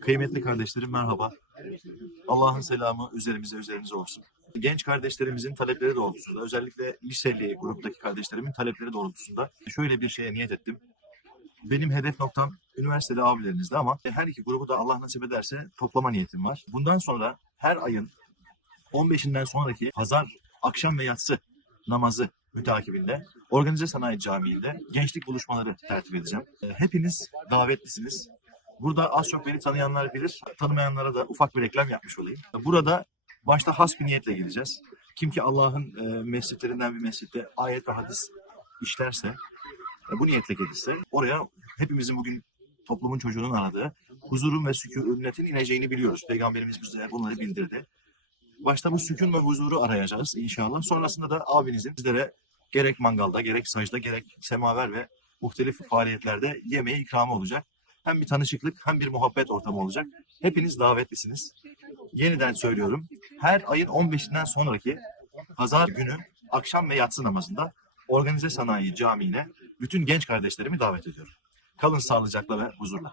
Kıymetli kardeşlerim merhaba. Allah'ın selamı üzerimize üzerinize olsun. Genç kardeşlerimizin talepleri doğrultusunda, özellikle liseli gruptaki kardeşlerimin talepleri doğrultusunda şöyle bir şeye niyet ettim. Benim hedef noktam üniversitede abilerinizde ama her iki grubu da Allah nasip ederse toplama niyetim var. Bundan sonra her ayın 15'inden sonraki pazar akşam ve yatsı namazı mütakibinde Organize Sanayi Camii'nde gençlik buluşmaları tertip edeceğim. Hepiniz davetlisiniz. Burada az çok beni tanıyanlar bilir. Tanımayanlara da ufak bir reklam yapmış olayım. Burada başta has bir niyetle gideceğiz. Kim ki Allah'ın e, mescitlerinden bir mescitte ayet ve hadis işlerse, e, bu niyetle gelirse oraya hepimizin bugün toplumun çocuğunun aradığı huzurun ve sükunetin ineceğini biliyoruz. Peygamberimiz bize bunları bildirdi. Başta bu sükun ve huzuru arayacağız inşallah. Sonrasında da abinizin bizlere gerek mangalda, gerek sacda, gerek semaver ve muhtelif faaliyetlerde yemeği ikramı olacak. Hem bir tanışıklık hem bir muhabbet ortamı olacak. Hepiniz davetlisiniz. Yeniden söylüyorum. Her ayın 15'inden sonraki pazar günü akşam ve yatsı namazında Organize Sanayi Camii'ne bütün genç kardeşlerimi davet ediyorum. Kalın sağlıcakla ve huzurla.